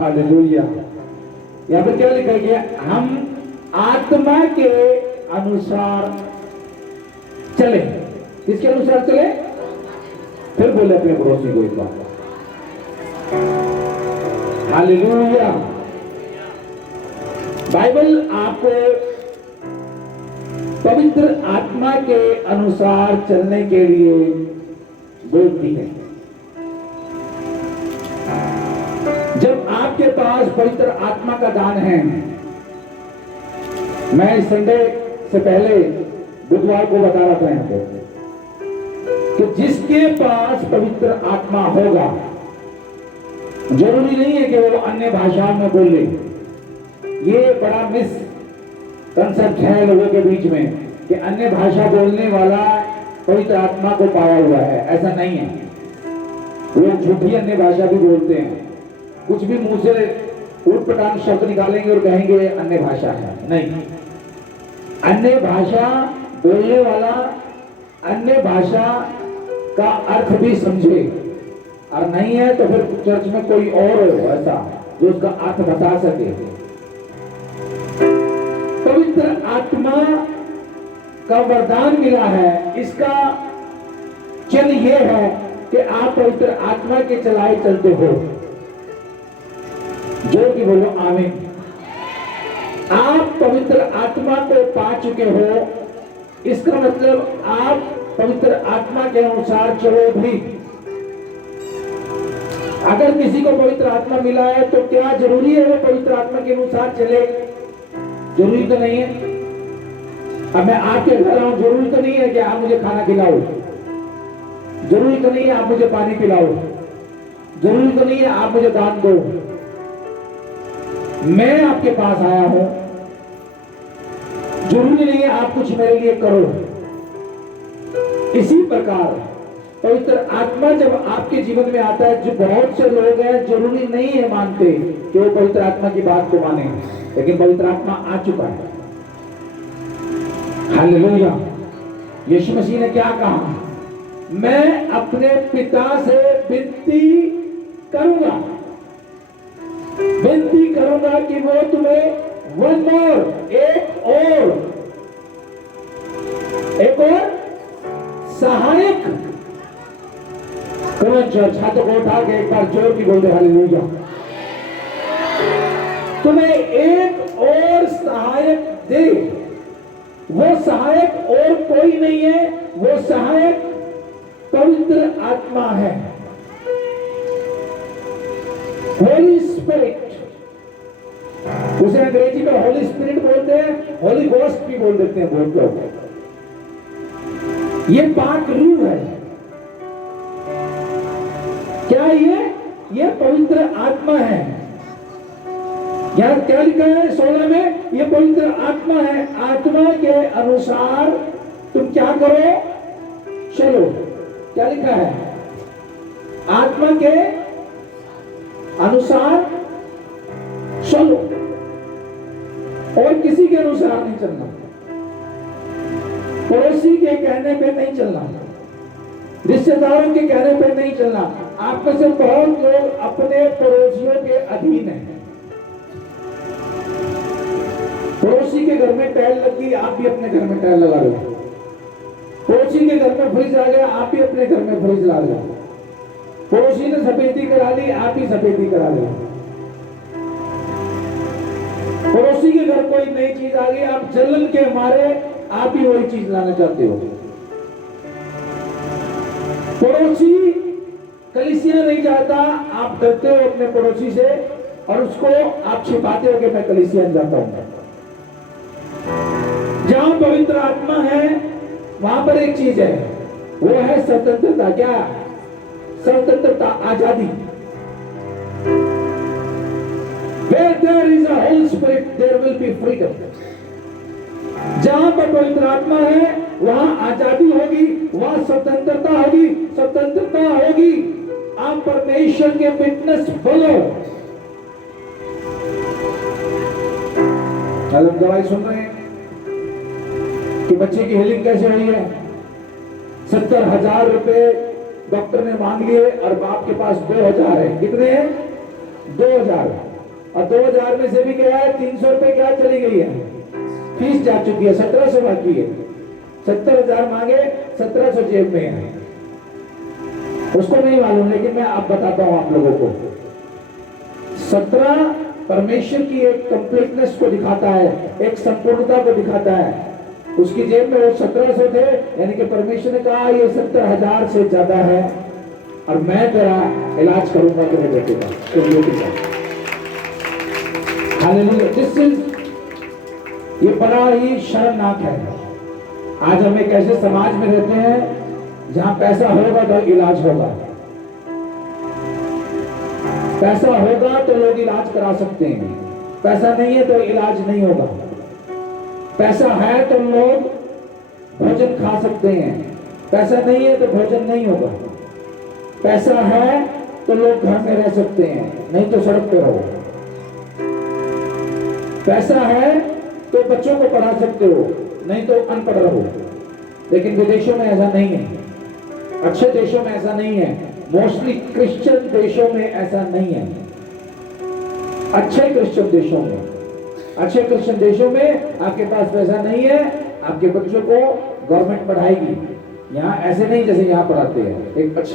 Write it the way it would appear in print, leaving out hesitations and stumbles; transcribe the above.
Hallelujah. यहाँ पर क्या लिखा गया? हम आत्मा के अनुसार चले। किसके अनुसार चले? फिर बोले अपने पड़ोसी को एक बात। हालेलुया। बाइबल आपको पवित्र आत्मा के अनुसार चलने के लिए बोलती है। जब आपके पास पवित्र आत्मा का दान है, मैं इस संडे से पहले बुधवार को बता रहा था यहां पे कि जिसके पास पवित्र आत्मा होगा, जरूरी नहीं है कि वो अन्य भाषाओं में बोले। ये बड़ा मिस कंसेप्ट है लोगों के बीच में कि अन्य भाषा बोलने वाला पवित्र आत्मा को पाया हुआ है। ऐसा नहीं है। लोग झूठी अन्य भाषा भी बोलते हैं, कुछ भी मुंह से उठपटांग शब्द निकालेंगे और कहेंगे अन्य भाषा है। नहीं, अन्य भाषा बोलने वाला अन्य भाषा का अर्थ भी समझे, और नहीं है तो फिर चर्च में कोई और हो ऐसा जो उसका अर्थ बता सके। पवित्र आत्मा का वरदान मिला है, इसका चिन्ह यह है कि आप पवित्र आत्मा के चलाए चलते हो। जो कि बोलो आमीन। आप पवित्र आत्मा को पा चुके हो, इसका मतलब आप पवित्र आत्मा के अनुसार चलो भी। अगर किसी को पवित्र आत्मा मिला है तो क्या जरूरी है वो पवित्र आत्मा के अनुसार चले? जरूरी तो नहीं है। अब मैं आपके घर आऊं, जरूरी तो नहीं है कि आप मुझे खाना खिलाओ, जरूरी तो नहीं है आप मुझे पानी पिलाओ, जरूरी तो नहीं है आप मुझे दान दो। मैं आपके पास आया हूं, जरूरी नहीं है आप कुछ मेरे लिए करो। इसी प्रकार पवित्र आत्मा जब आपके जीवन में आता है, जो बहुत से लोग हैं जरूरी नहीं है मानते कि वो पवित्र आत्मा की बात को माने, लेकिन पवित्र आत्मा आ चुका है। हालेलुया। यीशु मसीह ने क्या कहा? मैं अपने पिता से विनती करूंगा कि वो तुम्हें वन मोर, एक और सहायक करो। छात्र को उठा के एक बार जोर की बोल दे हालेलुया। तुम्हें एक और सहायक दे। वो सहायक और कोई नहीं है, वो सहायक पवित्र आत्मा है, होली स्पिरिट। उसे अंग्रेजी में होली स्पिरिट बोलते हैं, होली गोस्ट भी बोल देते हैं बहुत लोग। ये पाक रूह है। क्या ये पवित्र आत्मा है। यहां क्या लिखा है 16 में? ये पवित्र आत्मा है। आत्मा के अनुसार तुम क्या करो? चलो। क्या लिखा है? आत्मा के अनुसार चलो, और किसी के अनुसार नहीं चलना, पड़ोसी के कहने पे नहीं चलना, रिश्तेदारों के कहने पे नहीं चलना। आप में से बहुत लोग अपने पड़ोसियों के अधीन हैं। पड़ोसी के घर में टाइल लगी, आप भी अपने घर में टाइल लगा रहे हो। पड़ोसी के घर में फ्रिज आ गया, आप भी अपने घर में फ्रिज ला रहे हो। पड़ोसी ने सफेदी करा ली, आप ही सफेदी करा रहे हो। पड़ोसी के घर कोई नई चीज आ गई, आप जलन के मारे आप ही वही चीज लाना चाहते हो। पड़ोसी कलीसिया नहीं जाता, आप डरते हो अपने पड़ोसी से और उसको आप छिपाते हो कि मैं कलीसिया जाता हूं। जहां पवित्र आत्मा है वहां पर एक चीज है, वो है स्वतंत्रता। क्या? स्वतंत्रता, आजादी। Where there is a Holy Spirit, there will be freedom. जहां पर पवित्र आत्मा है वहां आजादी होगी, वहां स्वतंत्रता होगी। स्वतंत्रता होगी, आप परमेश्वर के विटनेस बोलो। हम दवाई सुन रहे हैं कि बच्चे की हीलिंग कैसे हुई है। 70,000 रुपए डॉक्टर ने मांग लिए और बाप के पास 2,000 है। कितने हैं? 2000, और 2000 में से भी क्या है, 300 रुपए क्या चली गई है, फीस जा चुकी है, 1700 बाकी है। 70,000 मांगे, 1700 जेब में है, उसको नहीं मालूम, लेकिन मैं अब बताता हूं आप लोगों को। 17 परमेश्वर की एक कंप्लीटनेस को दिखाता है, एक संपूर्णता को दिखाता है। उसकी जेब में वो 1700 थे, यानी कि परमेश्वर ने कहा ये 70,000 से ज्यादा है, और मैं तेरा इलाज करूंगा तेरे बेटे का, तेरे बेटे का। हालेलुया। दिस इज, ये बड़ा ही शर्मनाक है। आज हम एक ऐसे समाज में रहते हैं जहां पैसा होगा तो इलाज होगा, पैसा होगा तो लोग इलाज करा सकते हैं, पैसा नहीं है तो इलाज नहीं होगा। पैसा है तो लोग भोजन खा सकते हैं, पैसा नहीं है तो भोजन नहीं होगा। पैसा है तो लोग घर में रह सकते हैं, नहीं तो सड़क पे रहो। पैसा है तो बच्चों को पढ़ा सकते हो, नहीं तो अनपढ़ रहो। लेकिन विदेशों में ऐसा नहीं है, अच्छे देशों में ऐसा नहीं है, मोस्टली क्रिश्चियन देशों में ऐसा नहीं है। अच्छे क्रिश्चियन देशों में, अच्छे क्रिश्चियन देशों में आपके पास पैसा नहीं है, आपके बच्चों को गवर्नमेंट पढ़ाएगी। यहाँ ऐसे नहीं जैसे यहाँ पढ़ाते हैं। एक अच्छे